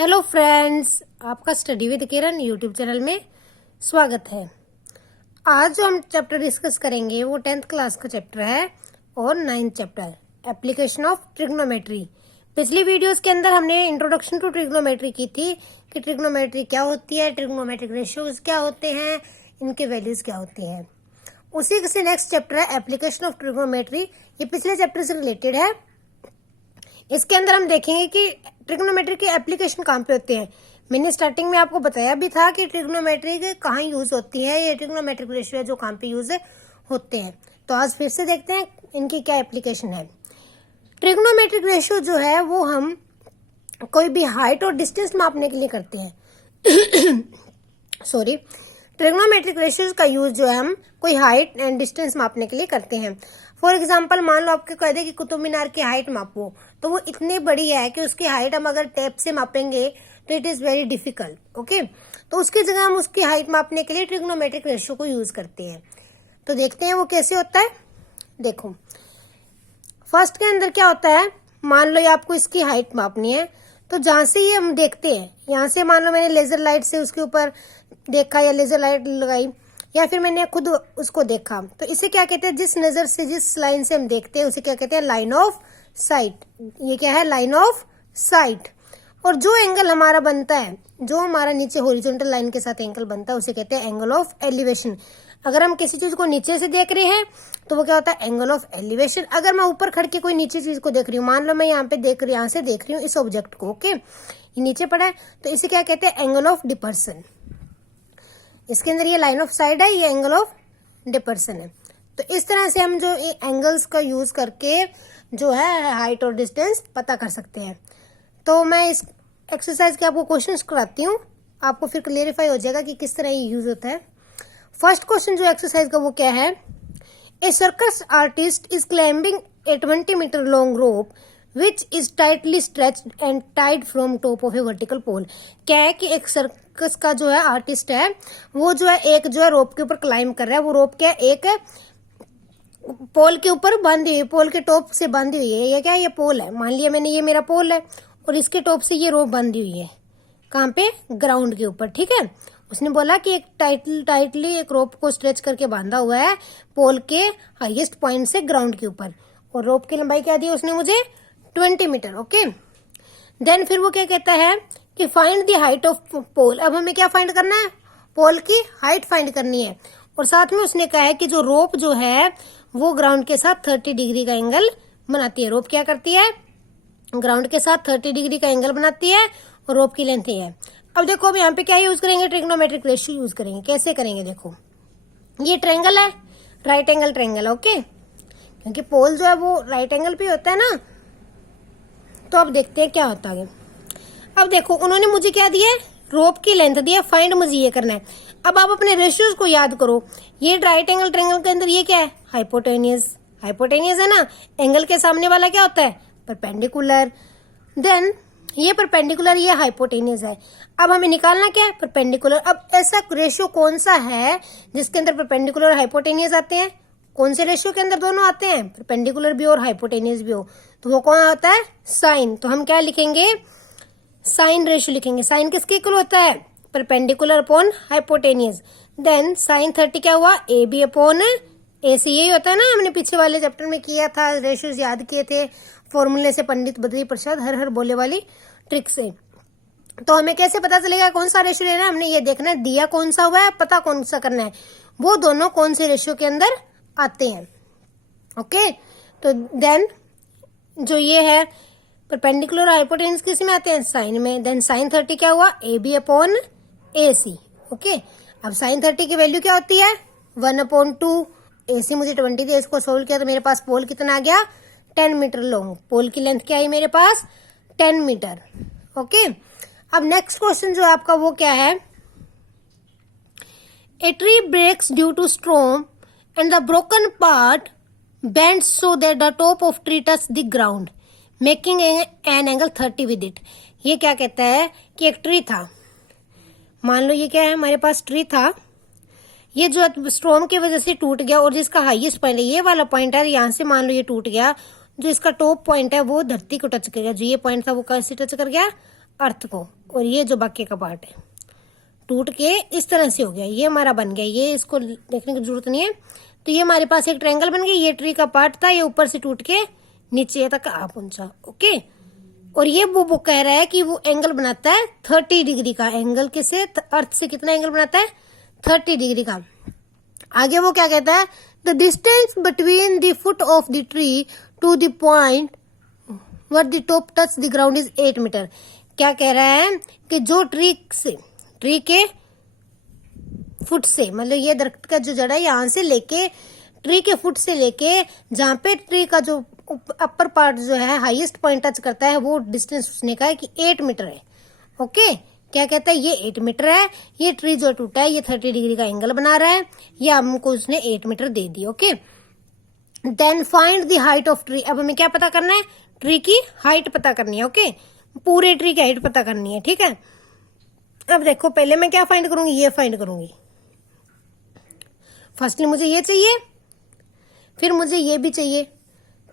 Hello friends, आपका study with Kiran YouTube channel में स्वागत है। आज जो हम चैप्टर डिस्कस करेंगे वो 10th क्लास का चैप्टर है और 9th chapter application of trigonometry. पिछली वीडियोस के अंदर हमने इंट्रोडक्शन टू ट्रिग्नोमेट्री की थी कि ट्रिग्नोमेट्री क्या होती है, ट्रिग्नोमेट्रिक रेशियोज क्या होते हैं, इनके वैल्यूज क्या होती हैं। उसी से नेक्स्ट चैप्टर है एप्लीकेशन ऑफ ट्रिग्नोमेट्री। ये पिछले चैप्टर से रिलेटेड है। इसके अंदर हम देखेंगे कि ट्रिग्नोमेट्री के एप्लीकेशन कहाँ पे होते हैं। मैंने स्टार्टिंग में आपको बताया भी था कि ट्रिग्नोमेट्री के कहाँ यूज होती है, ये ट्रिग्नोमेट्रिक रेशियो जो कहाँ पे यूज होते हैं। तो आज फिर से देखते हैं इनकी क्या एप्लीकेशन है। ट्रिग्नोमेट्रिक रेशियो जो है वो हम कोई भी हाइट और डिस्टेंस मापने के लिए करते हैं। सॉरी, ट्रिग्नोमेट्रिक रेशियोज का यूज जो है हम कोई हाइट एंड डिस्टेंस मापने के लिए करते हैं। फॉर एग्जाम्पल, मान लो आपको कह दे कि कुतुब मीनार की हाइट मापो, तो वो इतनी बड़ी है कि उसकी हाइट हम अगर टेप से मापेंगे तो it is very difficult. Okay, तो उसकी जगह हम उसकी हाइट मापने के लिए ट्रिग्नोमेट्रिक रेशियो को यूज करते हैं। तो देखते हैं वो कैसे होता है। देखो, फर्स्ट के अंदर क्या होता है, मान लो ये आपको इसकी हाइट मापनी है, तो जहां से ये हम देखते हैं, यहाँ से मान लो मैंने लेजर लाइट से उसके ऊपर देखा या लेजर लाइट लगाई या फिर मैंने खुद उसको देखा, तो इसे क्या कहते हैं, जिस नजर से जिस लाइन से हम देखते हैं उसे क्या कहते हैं, लाइन ऑफ साइट। ये क्या है, लाइन ऑफ साइट। और जो एंगल हमारा बनता है, जो हमारा नीचे हॉरिजॉन्टल लाइन के साथ एंगल बनता है उसे कहते हैं एंगल ऑफ एलिवेशन। अगर हम किसी चीज को नीचे से देख रहे हैं तो वो क्या होता है, एंगल ऑफ एलिवेशन। अगर मैं ऊपर खड़ के कोई नीचे चीज को देख रही हूँ, मान लो मैं यहाँ पे देख रही हूँ, यहाँ से देख रही हूँ इस ऑब्जेक्ट को, ओके, ये नीचे पड़ा है, तो इसे क्या कहते हैं, एंगल ऑफ डिपर्सन। इसके अंदर ये लाइन ऑफ साइड है, ये एंगल ऑफ डिपर्सन है। तो इस तरह से हम जो एंगल्स का यूज करके जो है हाइट और डिस्टेंस पता कर सकते हैं। तो मैं इस एक्सरसाइज के आपको क्वेश्चंस कराती हूँ, आपको फिर क्लियरिफाई हो जाएगा कि किस तरह ये यूज होता है। फर्स्ट क्वेश्चन जो एक्सरसाइज का वो क्या है, a circus artist is climbing a 20 metre long rope which is tightly stretched and tied from top of a vertical pole। क्या है कि एक सर्कस का जो है आर्टिस्ट है, वो जो है एक जो है रोप के ऊपर क्लाइंब कर रहा है। वो रोप क्या है, एक पोल के ऊपर बांधी हुई, पोल के टॉप से बांधी हुई है। ये क्या है, ये पोल है, मान लिया मैंने, ये मेरा पोल है और इसके टॉप से ये रोप बांधी हुई है। कहाँ पे, ग्राउंड के ऊपर, ठीक है। उसने बोला कि एक टाइटली एक रोप को स्ट्रेच करके बांधा हुआ है पोल के हाईएस्ट पॉइंट से ग्राउंड के ऊपर, और रोप की लंबाई क्या दी उसने मुझे, 20 मीटर। ओके, देन फिर वो क्या कहता है कि फाइंड द हाइट ऑफ पोल। अब हमें क्या फाइंड करना है, पोल की हाइट फाइंड करनी है। और साथ में उसने कहा है कि जो रोप जो है वो ग्राउंड के साथ 30 डिग्री का एंगल बनाती है। रोप क्या करती है, ग्राउंड के साथ 30 डिग्री का एंगल बनाती है और रोप की लेंथ है। अब देखो, अब यहाँ पे क्या यूज करेंगे, ट्रिग्नोमेट्रिक रेशियो यूज करेंगे। कैसे करेंगे, देखो, ये ट्रायंगल है, राइट एंगल ट्रायंगल, ओके, क्योंकि पोल जो है वो राइट एंगल पे होता है ना। तो अब देखते हैं क्या होता है। अब देखो, उन्होंने मुझे क्या दिया है, रोप की लेंथ दिया, फाइंड मुझे ये करना है। अब आप अपने रेशियोज को याद करो। ये राइट एंगल ट्रायंगल के अंदर ये क्या है, हाइपोटेनियस। हाइपोटेनियस है ना, एंगल के सामने वाला क्या होता है, परपेंडिकुलर। देन ये परपेंडिकुलर, ये हाइपोटेनियस है। अब हमें निकालना क्या है, परपेंडिकुलर। अब ऐसा रेशियो कौन सा है जिसके अंदर परपेंडिकुलर और हाइपोटेनियस आते हैं, कौन से रेशियो के अंदर दोनों आते हैं, परपेंडिकुलर भी और हाइपोटेनियस भी हो, तो वो कौन होता है, साइन। तो हम क्या लिखेंगे, साइन रेशियो लिखेंगे। साइन किसके इक्वल होता है, perpendicular upon hypotenuse. Then sine 30 क्या हुआ, ए बी अपॉन ए सी। यही होता है ना, हमने पीछे वाले चैप्टर में किया था, रेशियोज याद किए थे फॉर्मूले से, पंडित बद्री प्रसाद हर हर बोले वाली ट्रिक से। तो हमें कैसे पता चलेगा कौन सा रेशियो लेना है, हमने ये देखना है दिया कौन सा हुआ है, पता कौन सा करना है, वो दोनों कौन से रेशियो के अंदर आते हैं। ओके, तो देन जो ये है परपेंडिकुलर हाइपोटेन्यूस किस में आते हैं, साइन में। देन साइन 30 क्या हुआ, A B upon A C. Okay, अब साइन 30 की वैल्यू क्या होती है, 1/2। ए सी मुझे 20 दिया, इसको सोल्व किया तो मेरे पास पोल कितना आ गया, 10 मीटर लॉन्ग। पोल की लेंथ क्या आई मेरे पास, 10 मीटर। ओके, अब नेक्स्ट क्वेश्चन जो आपका वो क्या है, a tree breaks due to storm and the broken part bends so that the top of tree touch the ground making an angle 30 with it। ये क्या कहता है कि एक ट्री था, मान लो ये क्या है, हमारे पास ट्री था, ये जो स्टॉर्म की वजह से टूट गया और जिसका हाईएस्ट पॉइंट है ये वाला पॉइंट है, यहाँ से मान लो ये टूट गया, जो इसका टॉप पॉइंट है वो धरती को टच कर गया, जो ये पॉइंट था वो कैसे टच कर गया, अर्थ को, और ये जो बाकी का पार्ट है टूट के इस तरह से हो गया, ये हमारा बन गया, ये इसको देखने की जरूरत नहीं है। तो ये हमारे पास एक ट्रायंगल बन गया, ये ट्री का पार्ट था, ये ऊपर से टूट के नीचे तक आ पहुंचा। ओके, और ये वो कह रहा है कि वो एंगल बनाता है 30 डिग्री का। एंगल किसे, अर्थ से कितना एंगल बनाता है, 30 डिग्री का। आगे वो क्या कहता है, the distance between the foot of the tree to the point where the top touch the ground is 8 metre. क्या कह रहा है कि जो ट्री के फुट से, मतलब ये दरख्त का जो जड़ है यहाँ से लेके ट्री के फुट से लेके जहाँ पे ट्री का जो अपर पार्ट जो है हाईएस्ट पॉइंट टच करता है, वो डिस्टेंस उसने कहा है कि 8 मीटर है। ओके, क्या कहता है, ये 8 मीटर है। ये ट्री जो टूटा है ये 30 डिग्री का एंगल बना रहा है, ये हमको उसने 8 मीटर दे दी। Okay, then find the height of tree. अब हमें क्या पता करना है, ट्री की हाइट पता करनी है। ओके, पूरे ट्री की हाइट पता करनी है। ठीक है, अब देखो पहले मैं क्या फाइंड करूंगी, ये फाइंड करूंगी। फर्स्टली मुझे ये चाहिए, फिर मुझे ये भी चाहिए,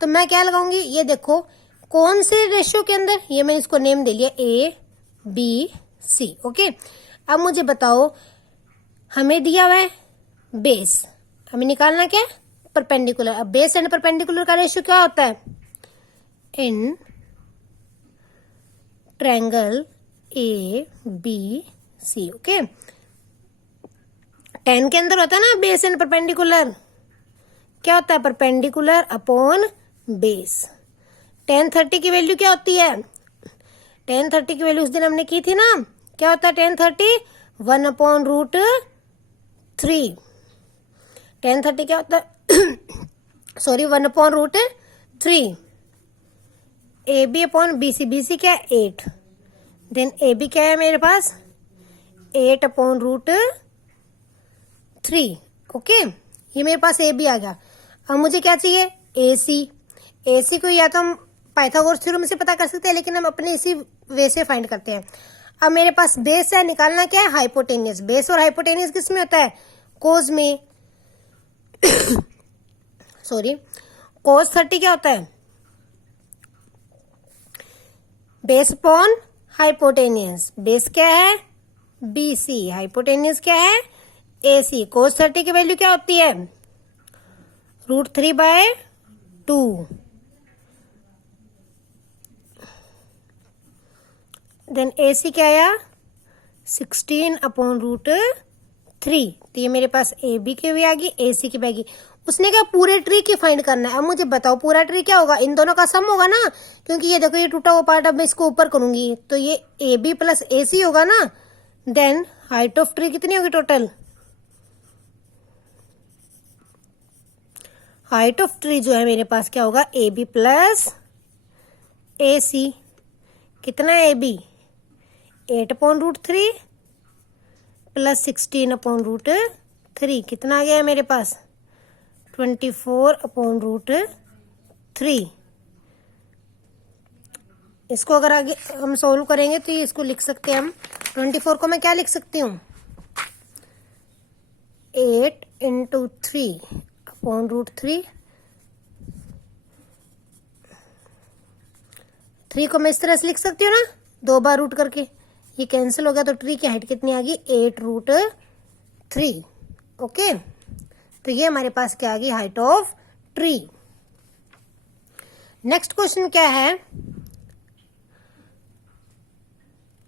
तो मैं क्या लगाऊंगी, ये देखो कौन से रेशियो के अंदर, ये मैंने इसको नेम दे लिया ABC। ओके, अब मुझे बताओ, हमें दिया हुआ है बेस, हमें निकालना क्या है, परपेंडिकुलर। अब बेस एंड परपेंडिकुलर का रेशियो क्या होता है, इन ट्रायंगल ABC। ओके, 10 के अंदर होता है ना बेस एंड परपेंडिकुलर, क्या होता है, परपेंडिकुलर अपॉन बेस। 10 30 की वैल्यू क्या होती है, 10 30 की वैल्यू उस दिन हमने की थी ना, क्या होता है 10 30, 1/√3। 10 30 क्या होता है sorry 1/√3। AB upon BC, BC क्या है 8, देन AB क्या है मेरे पास 8/√3। ओके, ये मेरे पास AB आ गया। अब मुझे क्या चाहिए, AC को या तो हम पाइथागोरस थ्योरम से पता कर सकते हैं, लेकिन हम अपने इसी वे से फाइंड करते हैं। अब मेरे पास बेस है, निकालना क्या है, हाइपोटेनियस। बेस और हाइपोटेनियस किस में होता है, कोस में सॉरी कोस 30 क्या होता है, बेस अपॉन हाइपोटेनियस। बेस क्या है BC, हाइपोटेनियस क्या है AC। कोस 30 की वैल्यू क्या होती है, √3/2। देन AC क्या आया 16/√3। तो ये मेरे पास AB की भी आ गई, AC की भी आ गई। उसने क्या पूरे ट्री की फाइंड करना है। अब मुझे बताओ पूरा ट्री क्या होगा, इन दोनों का सम होगा ना, क्योंकि ये देखो ये टूटा हुआ पार्ट, अब मैं इसको ऊपर करूंगी तो ये AB प्लस AC होगा ना। देन हाइट ऑफ ट्री कितनी होगी टोटल, हाइट ऑफ ट्री जो है मेरे पास क्या होगा, AB प्लस AC। कितना है AB, 8/√3 प्लस 16/√3, कितना आ गया मेरे पास 24/√3। इसको अगर आगे हम सोल्व करेंगे तो ये इसको लिख सकते हैं हम, 24 को मैं क्या लिख सकती हूँ, 8 × 3/√3। 3 को मैं इस तरह से लिख सकती हूँ ना, 2 बार रूट करके, ये कैंसिल हो गया, तो ट्री की हाइट कितनी आ गई 8√3। ओके, तो ये हमारे पास क्या आ गई, height of tree. Next question क्या है,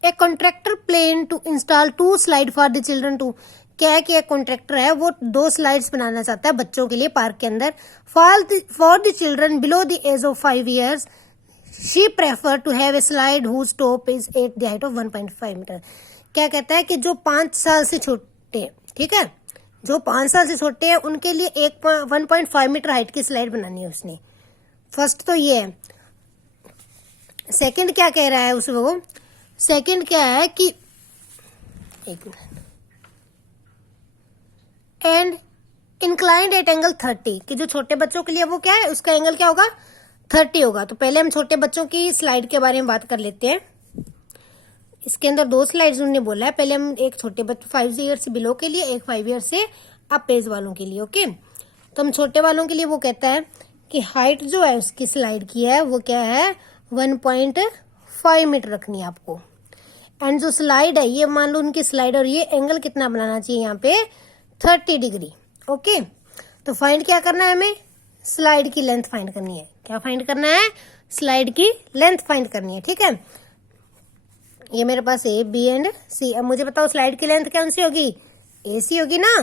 a contractor plan to install 2 slide for the children to. क्या है कि एक कॉन्ट्रैक्टर है, वो 2 स्लाइड्स बनाना चाहता है बच्चों के लिए पार्क के अंदर। For the children below the age of 5 years she prefer to have a slide whose top is at the height of 1.5 metre. क्या कहता है कि जो 5 साल से छोटे हैं, ठीक है, जो 5 साल से छोटे हैं उनके लिए 1.5 मीटर हाइट की स्लाइड बनानी है उसने। फर्स्ट तो ये है। सेकंड क्या कह रहा है उसको, सेकंड क्या है कि एक minute, and inclined at angle 30, कि जो छोटे बच्चों के लिए वो क्या है, उसका एंगल क्या होगा 30 होगा। तो पहले हम छोटे बच्चों की स्लाइड के बारे में बात कर लेते हैं। इसके अंदर 2 स्लाइड्स उन्होंने बोला है, पहले हम एक छोटे बच्चे 5 ईयर से बिलो के लिए, एक 5 ईयर से अप एज वालों के लिए। ओके, तो हम छोटे वालों के लिए वो कहता है कि हाइट जो है उसकी स्लाइड की है वो क्या है 1.5 मीटर रखनी है आपको। एंड जो स्लाइड है ये मान लो उनकी स्लाइड, और ये एंगल कितना बनाना चाहिए यहाँ पे 30 डिग्री। ओके, तो फाइंड क्या करना है हमें, स्लाइड की लेंथ फाइंड करनी है। क्या फाइंड करना है, स्लाइड की लेंथ फाइंड करनी है। ठीक है, ये मेरे पास ए बी एंड सी। अब मुझे बताओ स्लाइड की लेंथ कौन सी होगी, ए सी होगी ना।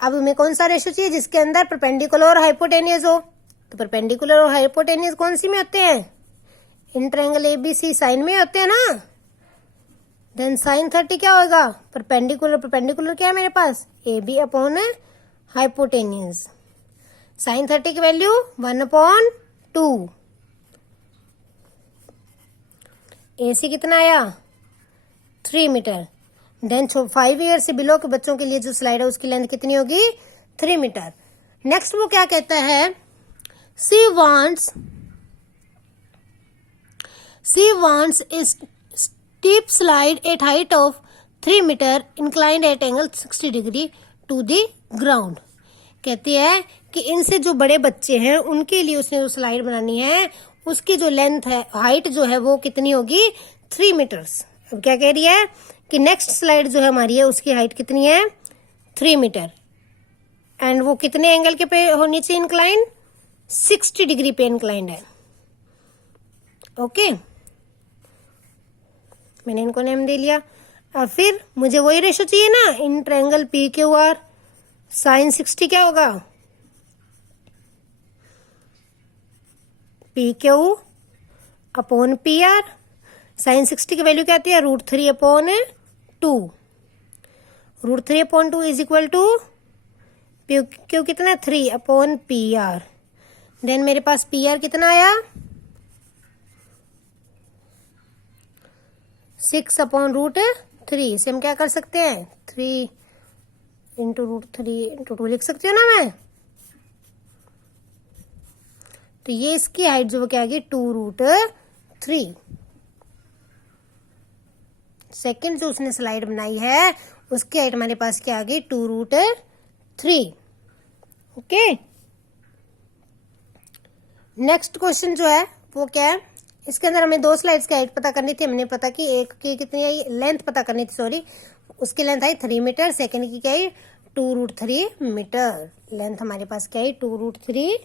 अब हमें कौन सा रेशो चाहिए जिसके अंदर परपेंडिकुलर और हाइपोटेनियस हो, तो परपेंडिकुलर और हाइपोटेनियस कौन सी में होते हैं, इन ट्रायंगल एबीसी साइन में होते हैं ना। देन साइन 30 क्या होगा, परपेंडिकुलर, परपेंडिकुलर क्या है मेरे पास, A B upon hypotenuse. Sine 30 की वैल्यू 1/2। ए सी कितना आया 3 मीटर। देन 5 ईयर से बिलो के बच्चों के लिए जो स्लाइड है उसकी लेंथ कितनी होगी 3 मीटर। नेक्स्ट वो क्या कहता है, सी wants a steep slide at height of 3 meter inclined at angle 60 degree to the ground। कहती है कि इनसे जो बड़े बच्चे हैं उनके लिए उसने जो स्लाइड बनानी है उसकी जो लेंथ है, हाइट जो है वो कितनी होगी 3 मीटर्स। अब क्या कह रही है कि नेक्स्ट स्लाइड जो है हमारी है उसकी हाइट कितनी है 3 मीटर, एंड वो कितने एंगल के पे होनी चाहिए इंक्लाइन, 60 डिग्री पे इंक्लाइंड है। ओके, मैंने इनको नेम दे लिया। और फिर मुझे वही रेशो चाहिए ना, in triangle P Q R, sine 60 क्या होगा, P Q upon P R. Sine 60 की वैल्यू क्या आती है, √3/2। √3/2 is equal to P Q कितना 3/PR। देन मेरे पास PR कितना आया 6/√3। इसे हम क्या कर सकते हैं 3 × √3 × 2 लिख सकती हूँ ना मैं। तो ये इसकी हाइट जो क्या आ गई 2√3। सेकंड जो उसने स्लाइड बनाई है उसकी हाइट हमारे पास क्या आ गई 2√3। ओके, नेक्स्ट क्वेश्चन जो है वो क्या है, इसके अंदर हमें 2 स्लाइड्स की हाइट पता करनी थी। हमने पता की एक की कितनी आई, लेंथ पता करनी थी, सॉरी, उसकी लेंथ आई 3 मीटर, सेकंड की क्या आई 2√3 मीटर। लेंथ हमारे पास क्या आई 2√3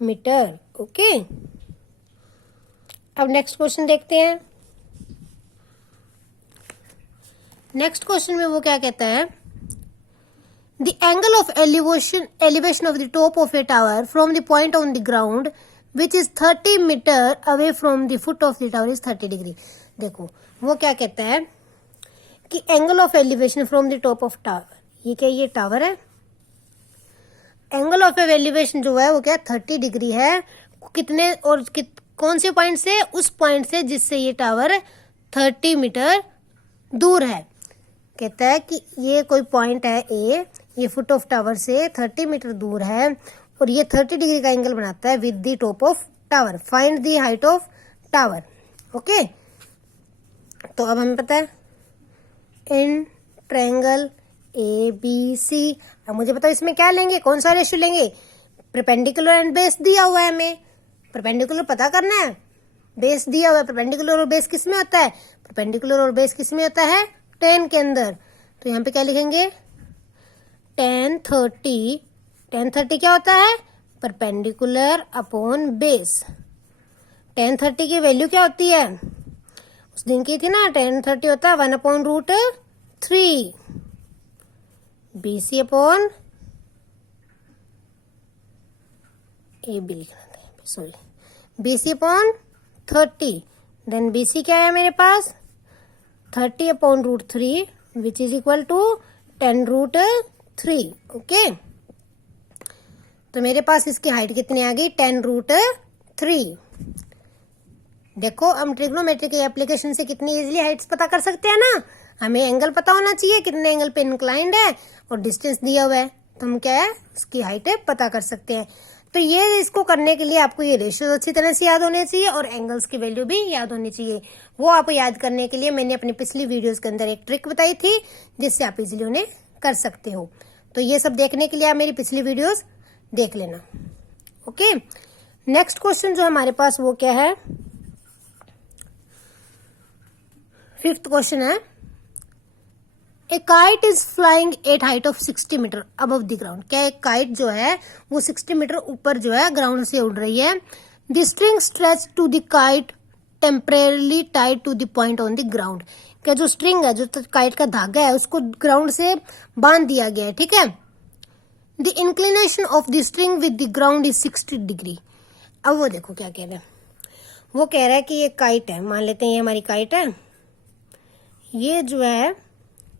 मीटर। ओके, अब नेक्स्ट क्वेश्चन देखते हैं। नेक्स्ट क्वेश्चन में वो क्या कहता है, the angle of elevation of the top of a tower from the point on the ground which is 30 metre away from the foot of the tower is 30 degree. देखो वो क्या कहता है कि angle of elevation from the top of tower, ये क्या, ये tower है, एंगल ऑफ एलिवेशन जो है वो क्या 30 डिग्री है। कितने और कौन से पॉइंट से, उस पॉइंट से जिससे ये टावर 30 मीटर दूर है। कहता है कि ये कोई पॉइंट है ए, ये फुट ऑफ टावर से 30 मीटर दूर है और ये 30 डिग्री का एंगल बनाता है with the top of tower. Find the height of tower. Okay, तो अब हमें पता है इन ट्रायंगल ABC। अब मुझे बताओ इसमें क्या लेंगे, कौन सा रेशियो लेंगे, परपेंडिकुलर एंड बेस दिया हुआ है, हमें परपेंडिकुलर पता करना है, बेस दिया हुआ है। परपेंडिकुलर और बेस किस में होता है, परपेंडिकुलर और बेस किस में होता है 10 के अंदर। तो यहाँ पे क्या लिखेंगे tan 30। tan 30 क्या होता है परपेंडिकुलर अपॉन बेस। tan 30 की वैल्यू क्या होती है, उस दिन की थी ना, tan 30 होता है 1/√3 BC अपॉन AB लिखना था, sorry, BC upon 30। Then BC क्या है मेरे पास 30/√3 which is equal to 10√3। Okay, तो मेरे पास इसकी हाइट कितनी आ गई 10√3। देखो हम ट्रिग्नोमेट्री के एप्लीकेशन से कितनी इजीली हाइट्स पता कर सकते हैं ना। हमें एंगल पता होना चाहिए कितने एंगल पे इंक्लाइंड है और डिस्टेंस दिया हुआ है, तो हम क्या है उसकी हाइट पता कर सकते हैं। तो ये इसको करने के लिए आपको ये रेशियोज अच्छी तरह से याद होने चाहिए और एंगल्स की वैल्यू भी याद होनी चाहिए। वो आपको याद करने के लिए मैंने अपनी पिछली वीडियोस के अंदर एक ट्रिक बताई थी जिससे आप इजीली उन्हें कर सकते हो। तो ये सब देखने के लिए आप मेरी पिछली वीडियोस देख लेना। ओके, नेक्स्ट क्वेश्चन जो हमारे पास वो क्या है 5th क्वेश्चन है, a kite is flying at height of 60 metre above the ground. क्या एक काइट जो है वो 60 मीटर ऊपर जो है ग्राउंड से उड़ रही है। The string stretch to the kite temporarily tied to the point on the ground. क्या जो स्ट्रिंग है, जो काइट का धागा है, उसको ग्राउंड से बांध दिया गया है, ठीक है। The inclination of the string with the ground is 60 degree. अब वो देखो क्या कह रहे हैं, वो कह रहा है कि ये काइट है, मान लेते हैं ये हमारी काइट है, ये जो है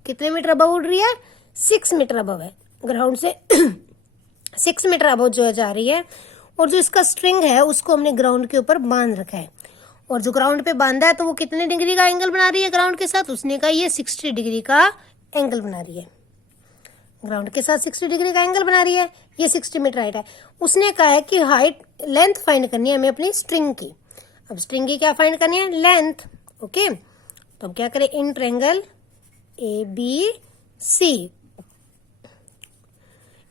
कितने मीटर अबव उड़ रही है, 6 मीटर अबव है ग्राउंड से 6 मीटर अबव जो है जा रही है, और जो इसका स्ट्रिंग है उसको हमने ग्राउंड के ऊपर बांध रखा है, और जो ग्राउंड पे बांधा है तो वो कितने डिग्री का एंगल बना रही है ग्राउंड के साथ, उसने कहा ये 60 डिग्री का एंगल बना रही है, ग्राउंड के साथ 60 डिग्री का एंगल बना रही है, ये 60 मीटर हाइट है। उसने कहा है कि हाइट लेंथ फाइंड करनी है हमें अपनी स्ट्रिंग की। अब स्ट्रिंग की क्या फाइंड करनी है, लेंथ, ओके। तो हम क्या करें, इन ट्रायंगल ABC,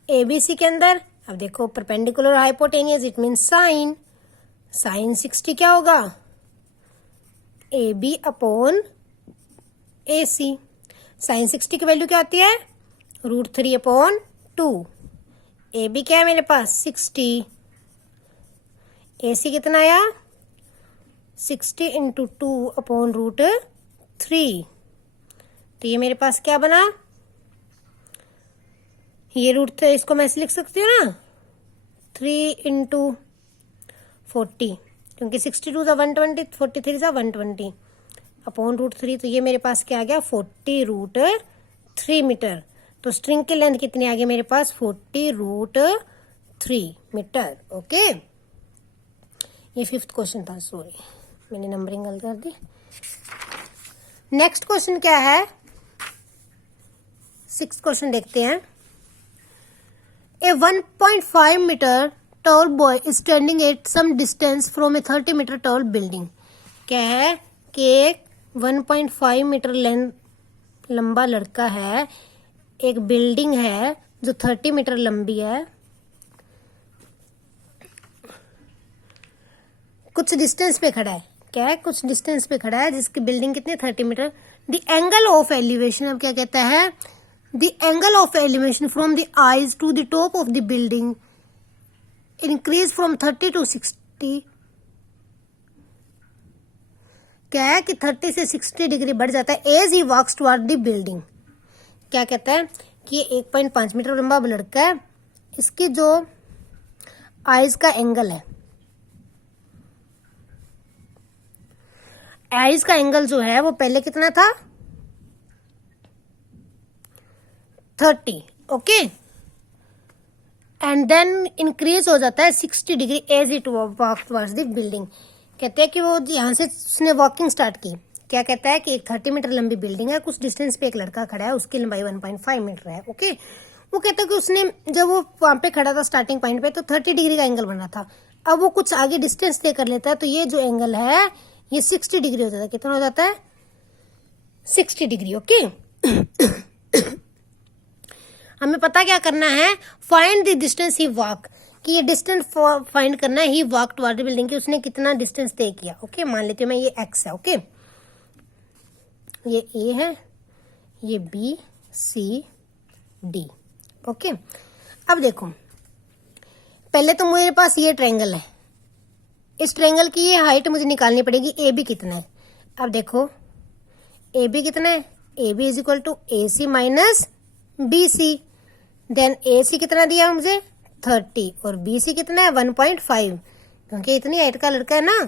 ABC के अंदर अब देखो perpendicular hypotenuse, it mean sine 60 क्या होगा, AB अपॉन AC। साइन 60 की वैल्यू क्या होती है, √3 अपॉन 2। AB क्या है मेरे पास 60, AC कितना आया 60 इंटू 2 अपॉन √3। तो ये मेरे पास क्या बना, ये √3, इसको मैं ऐसे लिख सकती हूँ ना, 3 इंटू 40, क्योंकि 62 था 120, 43 था 120 अपॉन √3। तो ये मेरे पास क्या आ गया 40√3 मीटर। तो स्ट्रिंग की लेंथ कितनी आ गई मेरे पास, 40√3 मीटर, ओके। ये 5th क्वेश्चन था, सॉरी मैंने नंबरिंग गलत कर दी। नेक्स्ट क्वेश्चन क्या है, 6th क्वेश्चन देखते हैं। A 1.5 metre tall boy is standing at some distance from a 30 metre tall building. क्या है कि एक 1.5 मीटर लंबा लड़का है, एक बिल्डिंग है जो 30 मीटर लंबी है, कुछ डिस्टेंस पे खड़ा है। क्या है, कुछ डिस्टेंस पे खड़ा है जिसकी बिल्डिंग कितनी 30 metre. The angle of elevation, अब क्या कहता है, the angle of elevation from the eyes to the top of the building increase from 30 to 60। क्या है कि 30 से 60 डिग्री बढ़ जाता है as he walks toward the building. क्या कहता है कि 1.5 मीटर लंबा लड़का है, इसकी जो आइज का एंगल है, आइज का एंगल जो है वो पहले कितना था 30, ओके, एंड देन इंक्रीज हो जाता है 60 degree as it walk towards the building. कहते हैं कि वो यहाँ से उसने वॉकिंग स्टार्ट की। क्या कहता है कि एक 30 मीटर लंबी बिल्डिंग है, कुछ डिस्टेंस पे एक लड़का खड़ा है, उसकी लंबाई 1.5 मीटर है, ओके। वो कहता है कि उसने जब वो वहां पे खड़ा था स्टार्टिंग पॉइंट पे तो 30 डिग्री का एंगल बना था। अब वो कुछ आगे डिस्टेंस तय कर लेता है तो ये जो एंगल है ये 60 डिग्री हो जाता है। कितना हो जाता है 60 डिग्री, ओके। हमें पता क्या करना है, find the distance he walk, कि ये डिस्टेंस फाइंड करना है ही वॉक टुवर्ड द बिल्डिंग, कि उसने कितना डिस्टेंस तय किया, ओके। मान लेती हूँ मैं ये x है, ओके, ये A है, ये B C D, ओके। अब देखो पहले तो मेरे पास ये ट्रायंगल है, इस ट्रायंगल की ये हाइट मुझे निकालनी पड़ेगी, AB कितना है। अब देखो AB कितना है, AB is equal to AC minus BC, then AC कितना दिया मुझे 30 और BC कितना है 1.5, क्योंकि इतनी हाइट का लड़का है ना।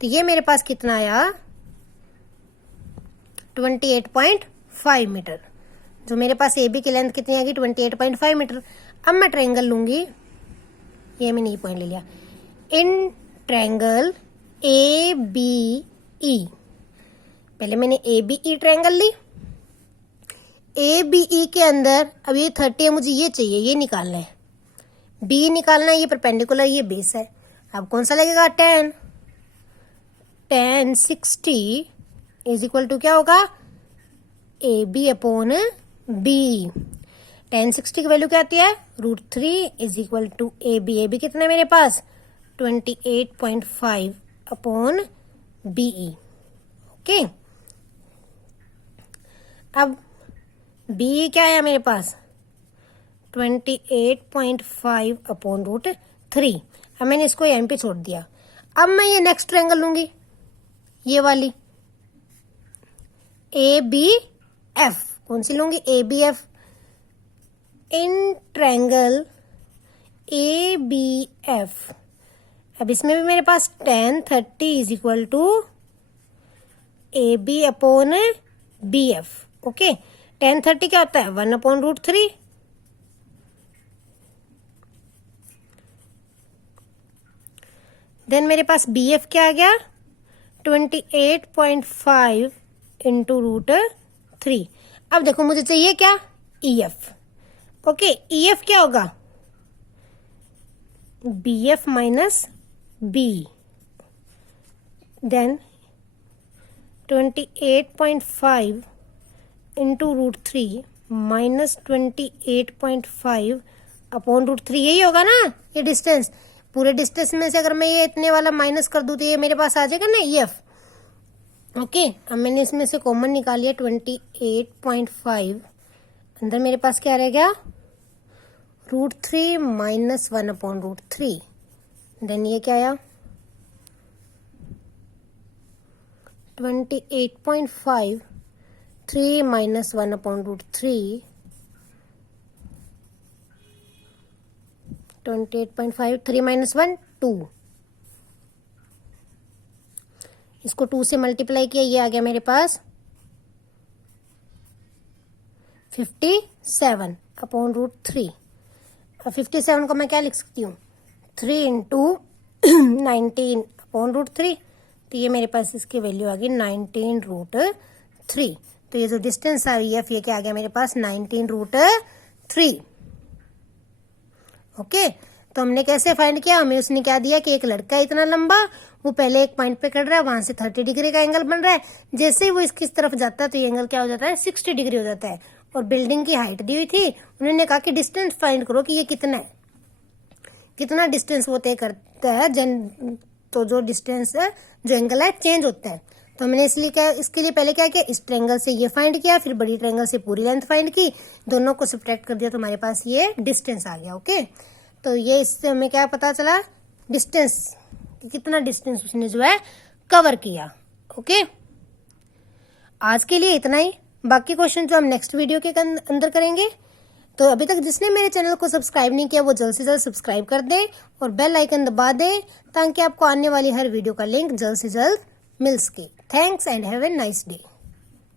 तो ये मेरे पास कितना आया 28.5 मीटर। जो मेरे पास AB की लेंथ कितनी आएगी 28.5 मीटर। अब मैं ट्रायंगल लूंगी, ये मैंने ये पॉइंट ले लिया, इन ट्रायंगल ABE। पहले मैंने ABE ट्रायंगल ली, ABE के अंदर अब ये 30 है, मुझे ये चाहिए, ये निकालना है, B निकालना है, ये परपेंडिकुलर, ये बेस है। अब कौन सा लगेगा 10, tan 60 इज इक्वल टू क्या होगा AB अपॉन B। tan 60 की वैल्यू क्या आती है √3 is equal to AB। AB कितना है मेरे पास 28.5 अपॉन BE, ओके। अब बी क्या है मेरे पास 28.5 अपॉन रूट 3। अब मैंने इसको यहीं पे छोड़ दिया। अब मैं ये नेक्स्ट ट्रायंगल लूंगी, ये वाली ए बी एफ। कौन सी लूंगी? A B F. In triangle A B F, अब इसमें भी मेरे पास tan 30 is equal to A B upon B F. Okay, tan 30 क्या होता है? 1 अपॉन रूट 3। देन मेरे पास बी एफ क्या आ गया 28.5 इंटू रूट 3। अब देखो मुझे चाहिए क्या? E F. Okay, E F क्या होगा? B F minus B. Then 28.5 into root 3 minus 28.5 upon root 3। यही होगा ना ये डिस्टेंस? पूरे डिस्टेंस में से अगर मैं ये इतने वाला माइनस कर दूं तो ये मेरे पास आ जाएगा ना ई एफ। ओके, अब मैंने इसमें से कॉमन निकाल लिया 28.5। अंदर मेरे पास क्या रह गया? Root 3 minus 1 upon root 3। Then ये क्या आया 28.5 3 माइनस 1 अपॉन रूट 3। 28.5 3 माइनस 1 2। इसको 2 से मल्टीप्लाई किया, ये आ गया मेरे पास 57 अपॉन रूट 3। अब 57 को मैं क्या लिख सकती हूँ? 3 इंटू 19 अपॉन रूट 3। तो ये मेरे पास इसकी वैल्यू आ गई 19 रूट 3। तो ये जो डिस्टेंस आ रही है ये क्या आ गया मेरे पास 19 रूट 3। ओके, तो हमने कैसे फाइंड किया? हमें उसने क्या दिया कि एक लड़का इतना लंबा, वो पहले एक पॉइंट पे खड़ रहा है, वहां से 30 डिग्री का एंगल बन रहा है। जैसे ही वो इसकी तरफ जाता है तो ये एंगल क्या हो जाता है? 60 डिग्री हो जाता है। और बिल्डिंग की हाइट दी हुई थी, उन्होंने कहा कि डिस्टेंस फाइंड करो कि ये कितना है, कितना डिस्टेंस वो तय करता है। तो जो डिस्टेंस है, जो एंगल है, चेंज होता है। तो हमने इसलिए क्या, इसके लिए पहले क्या किया? इस ट्रायंगल से ये फाइंड किया, फिर बड़ी ट्रायंगल से पूरी लेंथ फाइंड की, दोनों को सब्ट्रैक्ट कर दिया तो हमारे पास ये डिस्टेंस आ गया। ओके, तो ये इससे हमें क्या पता चला? डिस्टेंस, कितना डिस्टेंस उसने जो है कवर किया। ओके, आज के लिए इतना ही। बाकी क्वेश्चन जो हम नेक्स्ट वीडियो के अंदर करेंगे। तो अभी तक जिसने मेरे चैनल को सब्सक्राइब नहीं किया वो जल्द से जल्द सब्सक्राइब कर दें और बेल आइकन दबा दें ताकि आपको आने वाली हर वीडियो का लिंक जल्द से जल्द मिल सके। Thanks and have a nice day.